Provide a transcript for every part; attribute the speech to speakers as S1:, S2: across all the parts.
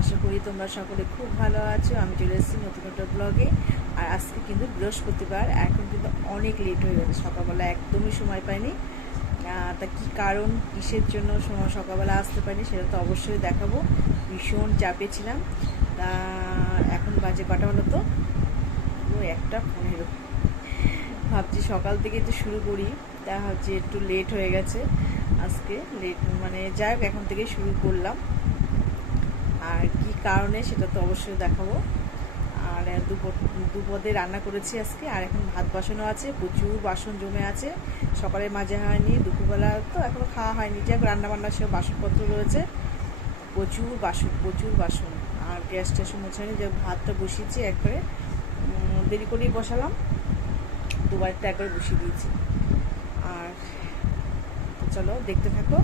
S1: আশা করি তোমরা সকলে খুব ভালো আছো। আমি চলে এসেছি নতুন একটা ব্লগে আর আজকে কিন্তু বৃহস্পতিবার, এখন কিন্তু অনেক লেট হয়ে গেছে, সকালবেলা একদমই সময় পাইনি। তা কী কারণ, কিসের জন্য সকালবেলা আসতে পারিনি সেটা তো অবশ্যই দেখাবো। ভীষণ চাপে ছিলাম তা এখন বাজে কটা হলো তো? একটা পনেরো। ভাবছি সকাল থেকে তো শুরু করি, তা ভাবছি একটু লেট হয়ে গেছে। আজকে লেট মানে যাই হোক, এখন থেকে শুরু করলাম। আর কি কারণে সেটা তো অবশ্যই দেখাবো। আর দুপদে রান্না করেছি আজকে, আর এখন ভাত বসানো আছে, প্রচুর বাসন জমে আছে। সকালে মাঝে হয়নি, দুপুরবেলা তো এখনও খাওয়া হয়নি। যাক রান্না বান্না সব বাসনপত্র রয়েছে। প্রচুর বাসন প্রচুর বাসন। আর গ্যাস ট্যাস মোছানি যে ভাতটা বসিয়েছি একবারে। দেরি করেই বসালাম। দুবার একটা একবার বসিয়ে দিয়েছি। আর, চলো, দেখতে থাকো।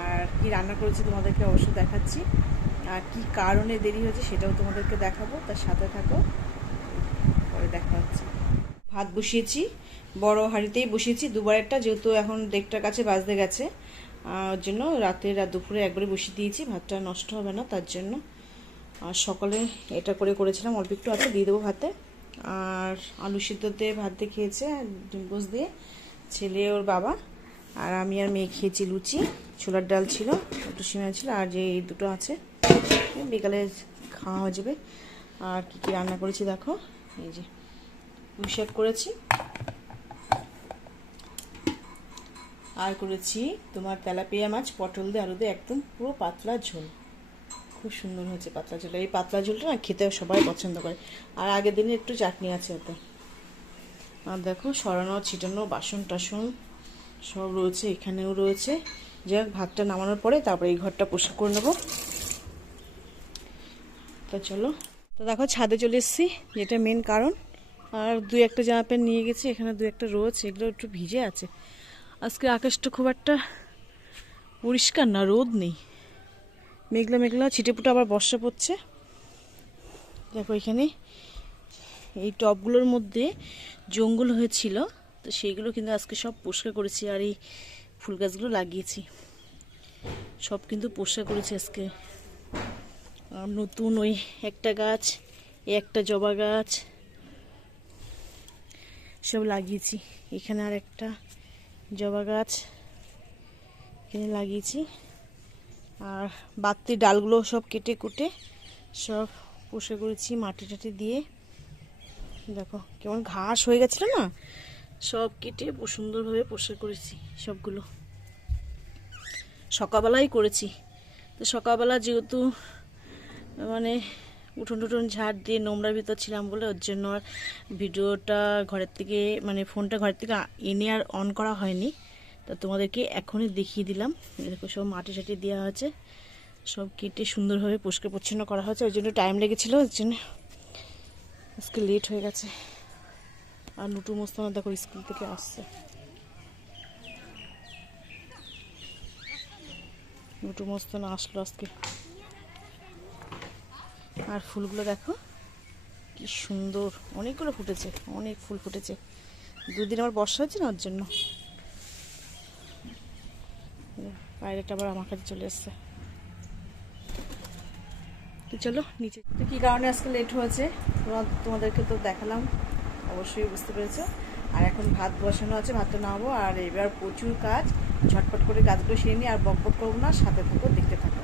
S1: আর কি রান্না করেছি তোমাদেরকে অবশ্যই দেখাচ্ছি। আর কি কারণে দেরি হয়েছে সেটাও তোমাদেরকে দেখাবো, তার সাথে থাকো। পরে দেখা হচ্ছে। ভাত বসিয়েছি, বড় হাঁড়িতেই বসিয়েছি দুবারেরটা যেহেতু এখন দেড়টার কাছে বাজতে গেছে। আর ওর জন্য রাতে রাত দুপুরে একবারে বসিয়ে দিয়েছি, ভাতটা নষ্ট হবে না, তার জন্য। আর সকালে এটা করে করেছিলাম, অল্প একটু আছে, দিয়ে দেবো ভাতে। আর আলু সিদ্ধ দিয়ে ভাত দিয়ে খেয়েছে ডিম্পোজ দিয়ে, ছেলে ওর বাবা। আর আমি আর মেয়ে খেয়েছি লুচি, ছোলার ডাল ছিল, একটু সিমা ছিল, আর যে এই দুটো আছে বিকালে খাওয়া হয়ে যাবে। আর কী কী রান্না করেছি দেখো? এই যে পুঁই করেছি। আর করেছি তোমার তেলাপিয়া মাছ, পটল দিয়ে আলু দিয়ে একদম পুরো পাতলা ঝোল। খুব সুন্দর হয়েছে পাতলা ঝোল। এই পাতলা ঝোলটা না খেতে সবাই পছন্দ করে। আর আগের দিনে একটু চাটনি আছে ওতে। আর দেখো সরানো, ছিটানো, বাসন টাসন সব রয়েছে, এখানেও রয়েছে। যাই হোক, ভাতটা নামানোর পরে তারপরে এই ঘরটা পরিষ্কার করে নেব। তো চলো। তো দেখো ছাদে চলে এসেছি, যেটা মেন কারণ। আর দু একটা জামা প্যান্ট নিয়ে গেছি, এখানে দু একটা রয়েছে এগুলো একটু ভিজে আছে। আজকে আকাশটা খুব একটা পরিষ্কার না, রোদ নেই। মেঘলা মেঘলা, ছিটেপুটে আবার বর্ষা পড়ছে। দেখো এখানে এই টবগুলোর মধ্যে জঙ্গল হয়েছিল, তো সেইগুলো কিন্তু আজকে সব পরিষ্কার করেছি আর এই ফুল গাছগুলো লাগিয়েছি। সব কিন্তু পরিষ্কার করেছি আজকে। নতুন ওই একটা গাছ একটা জবা গাছ সব লাগিয়েছি। এখানে আর একটা জবা গাছ এখানে লাগিয়েছি। আর বাত্তির ডালগুলো সব কেটে কুটে সব পোষে করেছি মাটি টাটি দিয়ে। দেখো, কেমন ঘাস হয়ে গেছিল না? সব কেটে সুন্দরভাবে পোষে করেছি সবগুলো। সকালবেলাই করেছি। তো সকালবেলা যেহেতু মানে উঠোন টুঠোন ঝাড় দিয়ে নোংরার ভিতর ছিলাম বলে ওর জন্য আর ভিডিওটা ঘরের থেকে মানে ফোনটা ঘরের থেকে এনে আর অন করা হয়নি। তা তোমাদেরকে এখনই দেখিয়ে দিলাম। দেখো সব মাটি টাটি দেওয়া হয়েছে। সব কেটে সুন্দরভাবে পরিষ্কার পরিচ্ছন্ন করা হয়েছে। ওই জন্য টাইম লেগেছিলো, ওর জন্য আজকে লেট হয়ে গেছে। আর নুটু মোস্তানা দেখো স্কুল থেকে আসছে। নুটু মোস্তানা আসলো আজকে। আর ফুলগুলো দেখো, কি সুন্দর। অনেকগুলো ফুটেছে, অনেক ফুল ফুটেছে। দুদিন আমার বর্ষা হয়েছে না ওর জন্য? বাইরেটা আবার আমার কাছে চলে এসছে। তো চলো, নিচে। তো কী কারণে আজকে লেট হয়েছে? তোমা- তোমাদেরকে তো দেখালাম, অবশ্যই বুঝতে পেরেছ। আর এখন ভাত বসানো আছে, ভাতটা নামাবো। আর এবার প্রচুর কাজ, ঝটপট করে কাজগুলো সেরে নিই আর বক বক করব না, সাথে থাকো, দেখতে থাকো।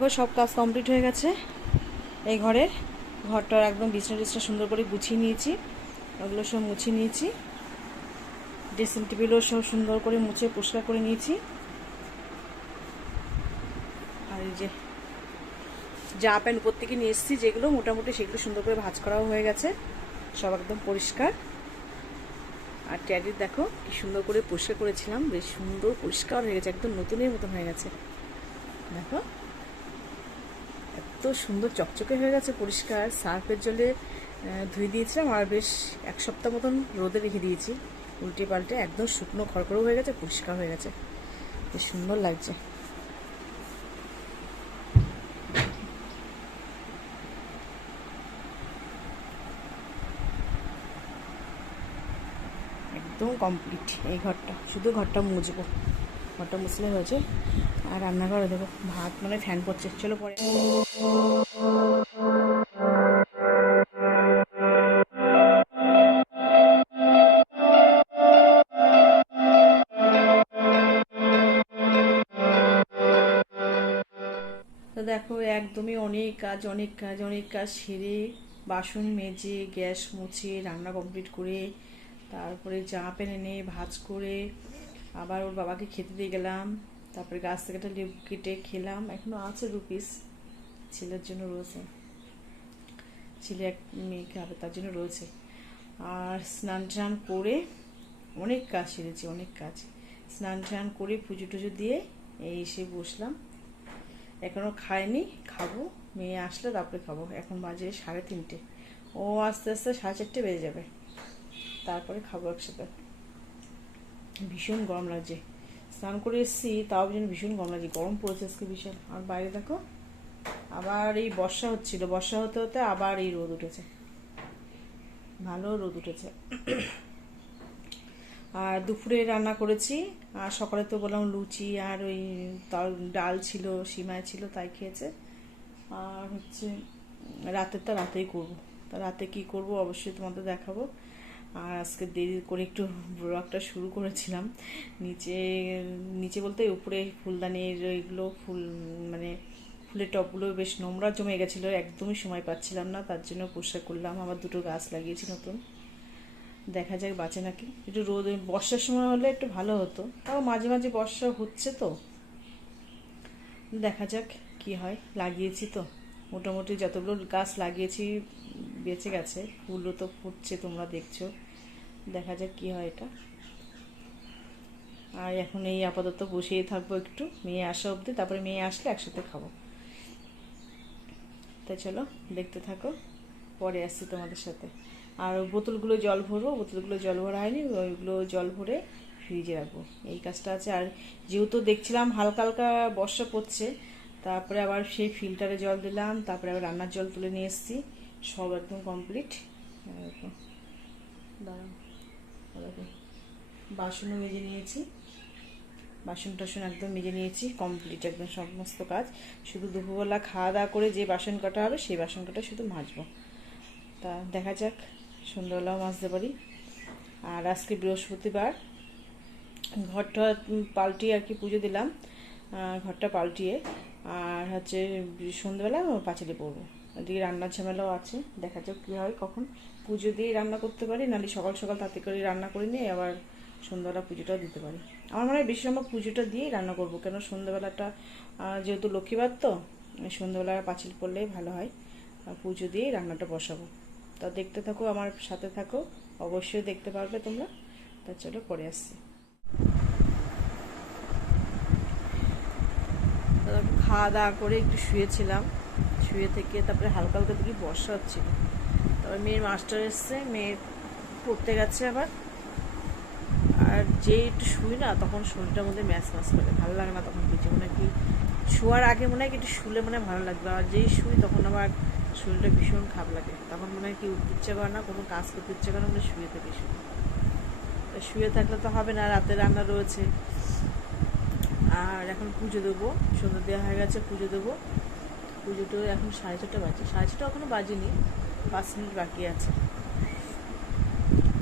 S1: দেখো, সব কাজ কমপ্লিট হয়ে গেছে। এই ঘরের ঘরটার একদম বিছনা টিছনা সুন্দর করে গুছিয়ে নিয়েছি। ওগুলো সব মুছে নিয়েছি। ড্রেসিং টেবিলও সব সুন্দর করে মুছে পরিষ্কার করে নিয়েছি। আর এই যে যা প্যান্ট উপর থেকে নিয়ে এসেছি, যেগুলো মোটামুটি সেগুলো সুন্দর করে ভাজ করাও হয়ে গেছে। সব একদম পরিষ্কার। আর ট্যাডির দেখো, কি সুন্দর করে পরিষ্কার করেছিলাম। বেশ সুন্দর পরিষ্কার হয়ে গেছে, একদম নতুনের মতন হয়ে গেছে। দেখো। এত সুন্দর চকচকে হয়ে গেছে পরিষ্কার, সার্ফের জলে ধুয়ে দিয়েছিলাম আর বেশ এক সপ্তাহ মতন রোদে রেখে দিয়েছি। উল্টে পাল্টে একদম শুকনো খড়খড়ো হয়ে গেছে, পরিষ্কার হয়ে গেছে। বেশ সুন্দর লাগছে। একদম কমপ্লিট এই ঘরটা। শুধু ঘরটা মুছবো। ঘরটা মুছলে হয়েছে। আর রান্নাঘরে দেবো ভাত মানে ফ্যান পড়ছে, চলো পরে। দেখো, একদমই অনেক কাজ অনেক কাজ অনেক কাজ সেরে বাসন মেজে, গ্যাস মুছে, রান্না কমপ্লিট করে, তারপরে জামা প্যান্ট এনে ভাজ করে আবার ওর বাবাকে খেতে দিয়ে গেলাম, তারপরে গাছ থেকে একটা লেবু কেটে খেলাম। এখনও আছে দু পিস ছেলের জন্য রয়েছে। ছেলে এক মেয়ে খাবে তার জন্য রয়েছে। আর স্নান টান করে অনেক কাজ সেরেছি, অনেক কাজ। স্নান টান করে পুজো টুজো দিয়ে এই এসে বসলাম। এখনও খাইনি খাব। মেয়ে আসলে তারপরে খাব। এখন বাজে সাড়ে তিনটে। ও আস্তে আস্তে সাড়ে চারটে বেজে যাবে। তারপরে খাব একসাথে। ভীষণ গরম লাগছে। স্নান করে এসেছি, তাও যেন ভীষণ গরম লাগছে। গরম পড়েছে আজকে ভীষণ আর বাইরে দেখো, আবার এই বর্ষা হচ্ছিল। বর্ষা হতে হতে আবার এই রোদ উঠেছে। ভালো রোদ উঠেছে। আর দুপুরে রান্না করেছি। আর সকালে তো বললাম লুচি আর ওই ডাল ছিল সিমায় ছিল, তাই খেয়েছে। আর হচ্ছে, রাতেরটা রাতেই করব। তা রাতে কি করব অবশ্যই তোমাদের দেখাবো। আর আজকে দেরি করে একটু ব্লগটা শুরু করেছিলাম। নিচে নিচে বলতে উপরে ফুলদানির ওইগুলো ফুল মানে ফুলের টবগুলো বেশ নোংরা জমে গেছিল, একদমই সময় পাচ্ছিলাম না, তার জন্য পরিষ্কার করলাম। আবার দুটো গাছ লাগিয়েছি নতুন। দেখা যাক বাঁচে নাকি। একটু রোদ, বর্ষার সময় হলে একটু ভালো হতো। তাও মাঝে মাঝে বর্ষা হচ্ছে তো। দেখা যাক কি হয়। লাগিয়েছি তো। মোটামুটি যতগুলো গাছ লাগিয়েছি, বেঁচে গেছে। ফুলও তো ফুটছে, তোমরা দেখছ। দেখা যাক কি হয় এটা। আর এখন এই আপাতত বসেই থাকব একটু। মেয়ে আসা অবধি, তারপরে মেয়ে আসলে একসাথে খাব। তাই চলো, দেখতে থাকো, পরে আসছি তোমাদের সাথে। আর বোতলগুলো জল ভরবো, বোতলগুলো জল ভরা হয়নি, ওইগুলো জল ভরে ফ্রিজে রাখব। এই কাজটা আছে। আর যেহেতু দেখছিলাম হালকা হালকা বর্ষা পড়ছে, তারপরে আবার সেই ফিল্টারে জল দিলাম, তারপরে আবার রান্নার জল তুলে নিয়ে এসেছি। সব একদম কমপ্লিট। দাঁড়াও। দেখো বাসনও মেজে নিয়েছি। বাসন টাসন একদম মেজে নিয়েছি কমপ্লিট একদম সমস্ত কাজ। শুধু দুপুরবেলা খাওয়া দাওয়া করে যে বাসন কাটা হবে, সেই বাসন কাটা শুধু মাজবো। তা দেখা যাক, সন্ধ্যাবেলাও মাজতে পারি। আর আজকে বৃহস্পতিবার, ঘরটা পাল্টিয়ে আর কি পুজো দিলাম ঘরটা পাল্টিয়ে। আর হচ্ছে সন্ধ্যাবেলা পাঁচিলে পড়ব ওদিকে রান্নার ঝামেলাও আছে। দেখা যাক কী হয়, কখন পুজো দিয়ে রান্না করতে পারি, নাহলে সকাল সকাল তাতে করে রান্না করে নিয়ে আবার সন্ধ্যাবেলা পুজোটাও দিতে পারি। আমার মনে হয় বেশি সম্ভব পুজোটা দিয়েই রান্না করব কেন সন্ধ্যাবেলাটা যেহেতু লক্ষ্মীবার তো সন্ধ্যাবেলা পাঁচিল পড়লেই ভালো হয়। পুজো দিয়েই রান্নাটা বসাবো। তা দেখতে থাকো, আমার সাথে থাকো, অবশ্যই দেখতে পারবে তোমরা। তা চলো, পরে আসছি। খাওয়া দাওয়া করে একটু শুয়েছিলাম। শুয়ে থেকে তারপরে হালকা হালকা দেখি বর্ষা হচ্ছিল। তারপর মেয়ের মাস্টার এসছে, মেয়ে পড়তে গেছে আবার। আর যে একটু শুই না, তখন শরীরটার মধ্যে ম্যাচ ম্যাচ করে, ভালো লাগে না তখন কিছু মনে কি শোয়ার আগে মনে হয় একটু শুলে মনে ভালো লাগবে। আর যেই শুই তখন আবার শরীরটা ভীষণ খারাপ লাগে। তখন মনে হয় কি উঠতে ইচ্ছে করে না, কোনো কাজ করতে ইচ্ছে করে না, মনে শুয়ে থেকে শুয়ে শুয়ে থাকলে তো হবে না, রাতে রান্না রয়েছে। আর এখন পুজো দেবো, সন্ধ্যা দেওয়া হয়ে গেছে, পুজো দেবো। পুজোটা এখন সাড়ে ছটা বাজে। সাড়ে ছটা এখনও বাজেনি, পাঁচ মিনিট বাকি আছে।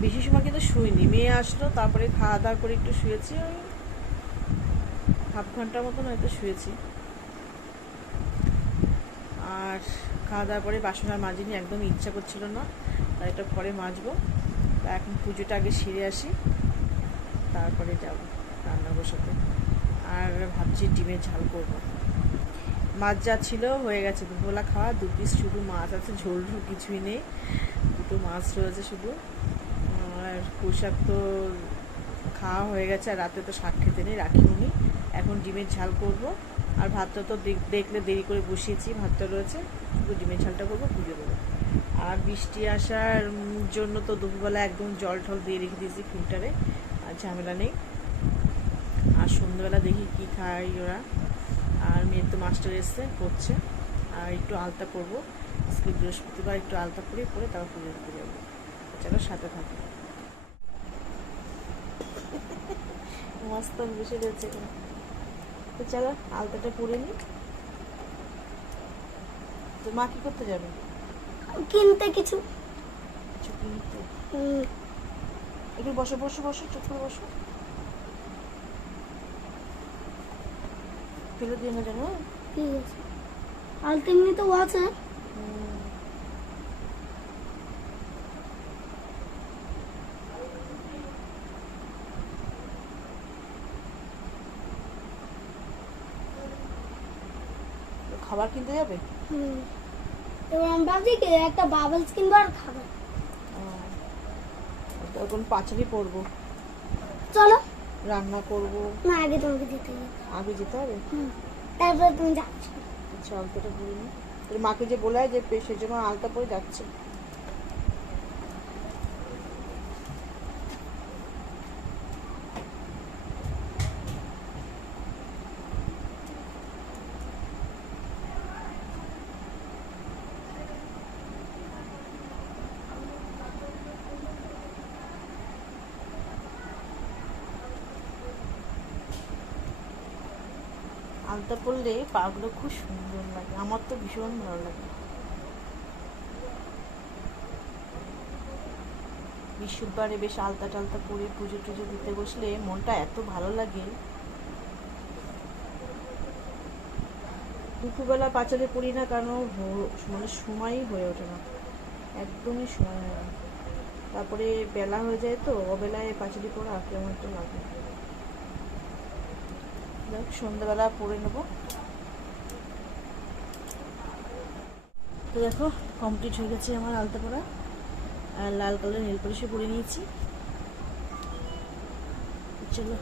S1: বেশি সময় কিন্তু শুইনি। মেয়ে আসলো, তারপরে খাওয়া দাওয়া করে একটু শুয়েছি, ওই হাফ ঘণ্টার মতন হয়তো শুয়েছি। আর খাওয়া দাওয়ার পরে বাসন আর মাজিনি, একদম ইচ্ছা করছিল না, তাই এটা পরে মাজবো। তা এখন পুজোটা আগে সেরে আসি, তারপরে যাব রান্না বসাতে আর ভাবছি ডিমের ঝাল করব। মাছ যা ছিল হয়ে গেছে। দুপুরবেলা খাওয়া, দু পিস শুধু মাছ আছে, ঝোল ঝোল কিছুই নেই। দুটো মাছ রয়েছে শুধু। আর পোশাক তো খাওয়া হয়ে গেছে, আর রাতে তো শাক খেতে নেই, রাখিনি এখন ডিমের ঝাল করব। আর ভাতটা তো দেখ- দেখলে দেরি করে বসিয়েছি, ভাতটা রয়েছে। শুধু ডিমের ঝালটা করব, পুজো দেবো। আর বৃষ্টি আসার জন্য তো দুপুরবেলা একদম জল ঠল দিয়ে রেখে দিয়েছি ফিল্টারে, আর ঝামেলা নেই। আর সন্ধ্যেবেলা দেখি কি খাই ওরা। আর মেয়ের তো মাস্টার এসছে করছে আর একটু আলতা করব আজকে বৃহস্পতিবার একটু আলতা করে পরে তারপর পুজো দিতে যাব। চলো সাথে থাকো। মস্ত বসে রয়েছে তো চলো আলতাটা পরে নি তো মা কি করতে যাবে?
S2: কিনতে কিছু।
S1: কিছু কিনতে? একটু বসো বসো বসো চুপ করে বসো। ফেলে দিয়ে না? জানো
S2: ঠিক আছে। আর তেমনি তো আছে।
S1: খাবার কিনতে যাবে?
S2: হুম। এবার আমি ভাবছি কি একটা বাবলস কিনবো আর খাবার
S1: তখন পাঁচালি পরবো।
S2: চলো।
S1: রান্না করব।
S2: না আগে তোমাকে দিতে হবে।
S1: আগে যেতে হবে?
S2: তারপর তুমি যাচ্ছ।
S1: আচ্ছা আলতাটা পরে নি। তোর মাকে যে বলে যে সেই জন্য আলতা পরে যাচ্ছে। আলতা পড়লে পাগুলো খুব সুন্দর লাগে। আমার তো ভীষণ ভালো লাগে। বিশুদ্ধবারে বেশ আলতা টালতা পরে পুজো টুজো দিতে বসলে মনটা এত ভালো লাগে। দুপুরবেলা পাঁচালে পড়ি না হো- মানে সময়ই হয়ে ওঠে না। একদমই সময় হয় না। তারপরে বেলা হয়ে যায় তো, অবেলায় পাঁচালি পড়া কেমন তো লাগে। সন্ধ্যাবেলা পরে নেব। তো দেখো কমপ্লিট হয়ে গেছে আমার আলতা পরা আর লাল কালার নীল পলিশও পরে নিয়েছি। চলো,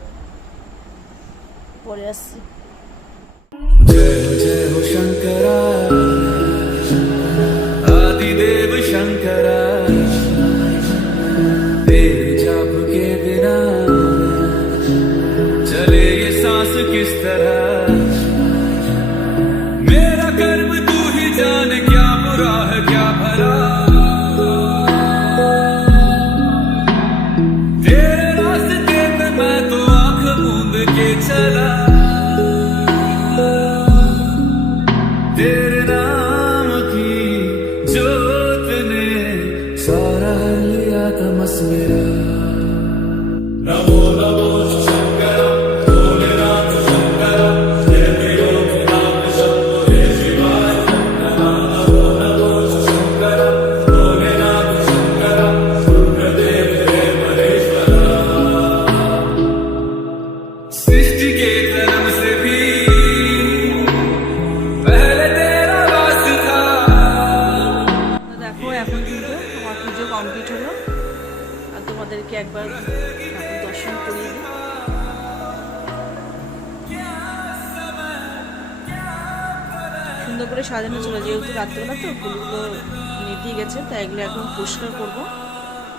S1: পরে আসছি। esperar. Namora. সুন্দর করে সাজানো ছিল, যেহেতু রাত্রেবেলা তো ফুলগুলো নেতিয়ে গেছে, তাই এগুলো এখন পরিষ্কার করব।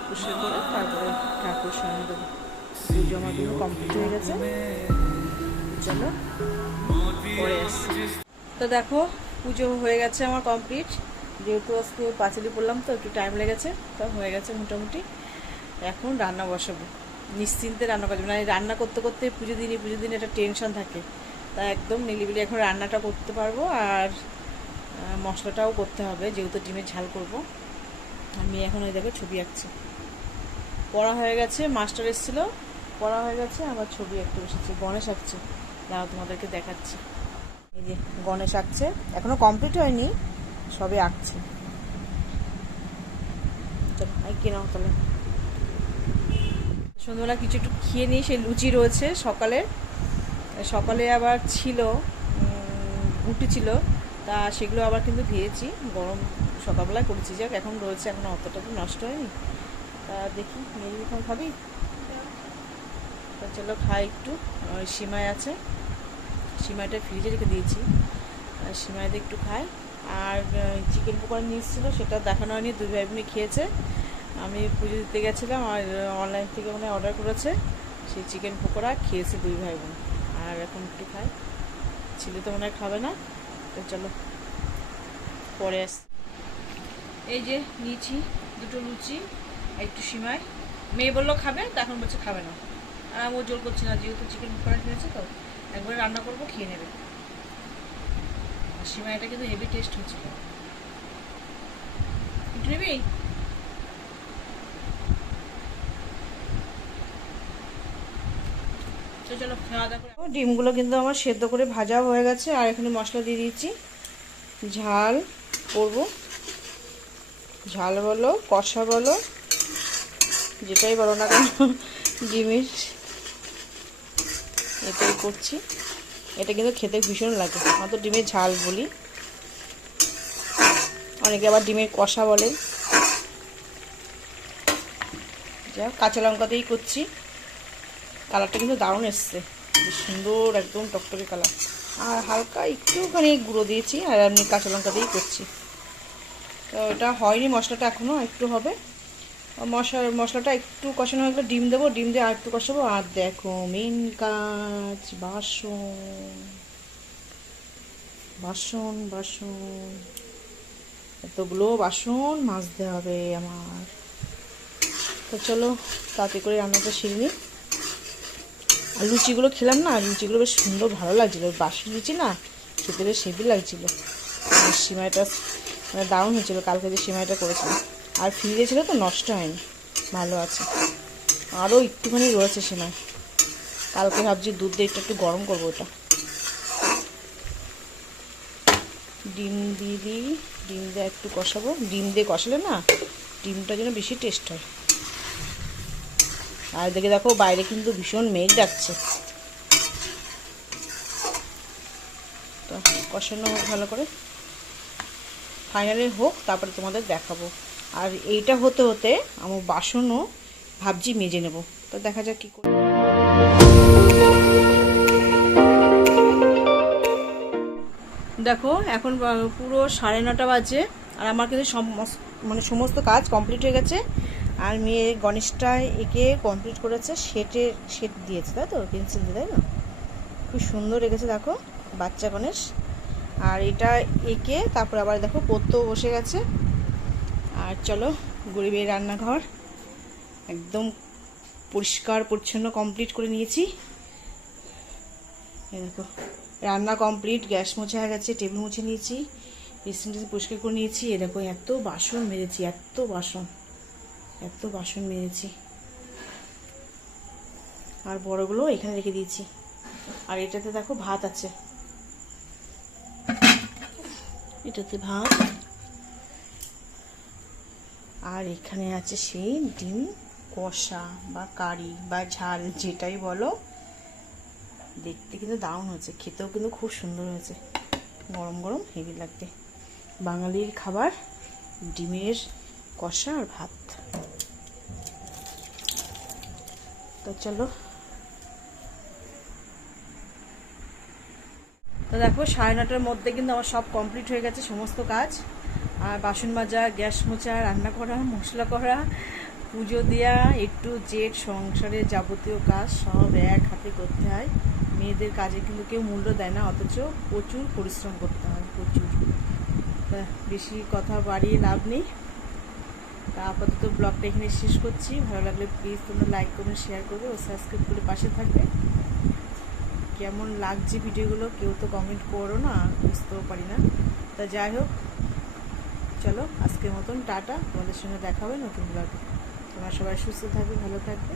S1: পরিষ্কার করে তারপরে ঠাকুর সামনে দেবো পুজো আমার কমপ্লিট হয়ে গেছে। চলো তো দেখো, পুজো হয়ে গেছে আমার কমপ্লিট যেহেতু আজকে পাঁচালি পড়লাম তো, একটু টাইম লেগেছে, তো হয়ে গেছে মোটামুটি। এখন রান্না বসাবো। নিশ্চিন্তে রান্না করব মানে রান্না করতে করতে পুজো দিনই পুজো দিনে একটা টেনশন থাকে। তা একদম নিলিবিলি এখন রান্নাটা করতে পারব আর মশলাটাও করতে হবে, যেহেতু ডিমের ঝাল করব। আমি এখন ওই দেখো ছবি আঁকছি। পড়া হয়ে গেছে, মাস্টার এসেছিল। পড়া হয়ে গেছে, আবার ছবি একটু এসেছে গণেশ আঁকছে। দাঁড়াও, তোমাদেরকে দেখাচ্ছি। এই যে গণেশ আঁকছে। এখনও কমপ্লিট হয়নি, সবে আঁকছে। কেনাও তাহলে। সন্ধ্যাবেলা কিছু একটু খেয়ে নিই, সেই লুচি রয়েছে সকালে সকালে আবার ছিল রুটি ছিল, তা সেগুলো আবার কিন্তু ভেজেছি গরম সকালবেলায় করেছি। যাক, এখন রয়েছে, এখন অতটা তো নষ্ট হয়নি। তা দেখি মেয়ে এখন খাবি? তা চলো খাই একটু সিমাই আছে। সিমাইটা ফ্রিজে রেখে দিয়েছি। সিমাইতে একটু খাই। আর চিকেন পকোড়া নিয়ে এসেছিল, সেটা দেখানো হয়নি, দুই ভাই বোনে খেয়েছে। আমি পুজো দিতে গেছিলাম, আর অনলাইন থেকে মানে অর্ডার করেছে, সেই চিকেন পকোড়া খেয়েছে দুই ভাই বোন। আর এখন একটু খাই ছেলে তো মনে খাবে না, তো চলো, পরে আস। এই যে নিয়েছি দুটো লুচি, একটু সিমাই। মেয়ে বলল খাবে, তা এখন বলছে খাবে না। আর ও জোর করছি না, যেহেতু চিকেন পকোড়া খেয়েছে তো, একবারে রান্না করব, খেয়ে নেবে। সিমাইটা কিন্তু হেভি টেস্ট হচ্ছিল। একটু নিবি? ডিমগুলো কিন্তু আমার সেদ্ধ করে ভাজা হয়ে গেছে। আর এখানে মশলা দিয়ে দিয়েছি। ঝাল করব। ঝাল বলো, কষা বলো, যেটাই বলো না কেন, ডিমের এটাই করছি। এটা কিন্তু খেতে ভীষণ লাগে। আমরা তো ডিমের ঝাল বলি। অনেকে আবার ডিমের কষা বলে। যা কাঁচা লঙ্কাতেই করছি। কালারটা কিন্তু দারুণ এসছে। সুন্দর একদম টকটকে কালার। আর হালকা একটুখানি গুঁড়ো দিয়েছি, আর এমনি কাঁচা লঙ্কা দিয়েই করছি। তো এটা হয়নি, মশলাটা এখনও একটু হবে। মশলা, মশলাটা একটু কষানো হয়ে গেলে ডিম দেবো, ডিম দিয়ে আর একটু কষাবো। আর দেখো মেন কাজ, বাসন। বাসন বাসন। এতগুলো বাসন মাজতে হবে আমার। তো চলো, তাতে করে রান্নাটা সেরে নিই। আর লুচিগুলো খেলাম না লুচিগুলো বেশ সুন্দর ভালো লাগছিল। বাসি লুচি না, খেতে বেশ হেভি লাগছিল। সিমাইটা মানে দারুণ হয়েছিল, কালকে যে সিমাইটা করেছিলাম। আর ফ্রিজে ছিল তো, নষ্ট হয়নি। ভালো আছে। আরও একটুখানি রয়েছে সিমাই। কালকে ভাবছি দুধ দিয়ে একটু একটু গরম করব ওটা। ডিম দিয়ে দিই, ডিম দিয়ে একটু কষাবো। ডিম দিয়ে কষালে না, ডিমটা যেন বেশি টেস্ট হয়। আর দেখে দেখো বাইরে কিন্তু ভীষণ মেঘ ডাকছে। তো কষানো হোক ভালো করে। ফাইনালি হোক, তারপরে তোমাদের দেখাবো। আর এইটা হতে হতে আমার বাসনও ভাবছি মেজে নেব। তো দেখা যাক কী করে। দেখো, এখন পুরো সাড়ে নটা বাজে, আর আমার কিন্তু মানে সমস্ত কাজ কমপ্লিট হয়ে গেছে। আর মেয়ে গণেশটা এঁকে কমপ্লিট করেছে শেটের শেট দিয়েছে, তাই তো? পেন্সিল দিয়ে, তাই না খুব সুন্দর রেখেছে দেখো, বাচ্চা গণেশ। আর এটা এঁকে তারপর আবার দেখো পড়তেও বসে গেছে। আর চলো, গরিবের রান্নাঘর। একদম পরিষ্কার, পরিচ্ছন্ন কমপ্লিট করে নিয়েছি। দেখো, রান্না কমপ্লিট গ্যাস মোছা হয়ে গেছে টেবিল মুছে নিয়েছি বেসিন পরিষ্কার করে নিয়েছি। এ দেখো, এত বাসন মেরেছি এত বাসন। এত বাসন মেরেছি আর বড়গুলো এখানে রেখে দিয়েছি। আর এটাতে দেখো ভাত আছে। এটাতে ভাত। আর এখানে আছে সেই ডিম, কষা বা কারি বা ঝাল, যেটাই বলো। দেখতে কিন্তু দারুণ হয়েছে। খেতেও কিন্তু খুব সুন্দর হয়েছে। গরম গরম হেভি লাগবে। বাঙালির খাবার ডিমের কষা আর ভাত। তো চলো। তো দেখো, সাড়ে নটার মধ্যে কিন্তু আমার সব কমপ্লিট হয়ে গেছে সমস্ত কাজ। আর বাসন মাজা, গ্যাস মোচা রান্না করা, মশলা করা, পুজো দেওয়া একটু জেট সংসারের যাবতীয় কাজ সব এক হাতে করতে হয়। মেয়েদের কাজে কিন্তু কেউ মূল্য দেয় না, অথচ প্রচুর পরিশ্রম করতে হয়, প্রচুর। বেশি কথা বাড়িয়ে লাভ নেই। তা আপাতত ব্লগটা এখানে শেষ করছি। ভালো লাগলে প্লিজ তোমরা লাইক করবে শেয়ার করবে ও সাবস্ক্রাইব করে পাশে থাকবে। কেমন লাগছে ভিডিওগুলো কেউ তো কমেন্ট করো না, বুঝতেও পারি না। তা যাই হোক, চলো আজকের মতন টাটা। তোমাদের সঙ্গে দেখা হবে নতুন ব্লগে তোমার সবাই সুস্থ থাকবে, ভালো থাকবে।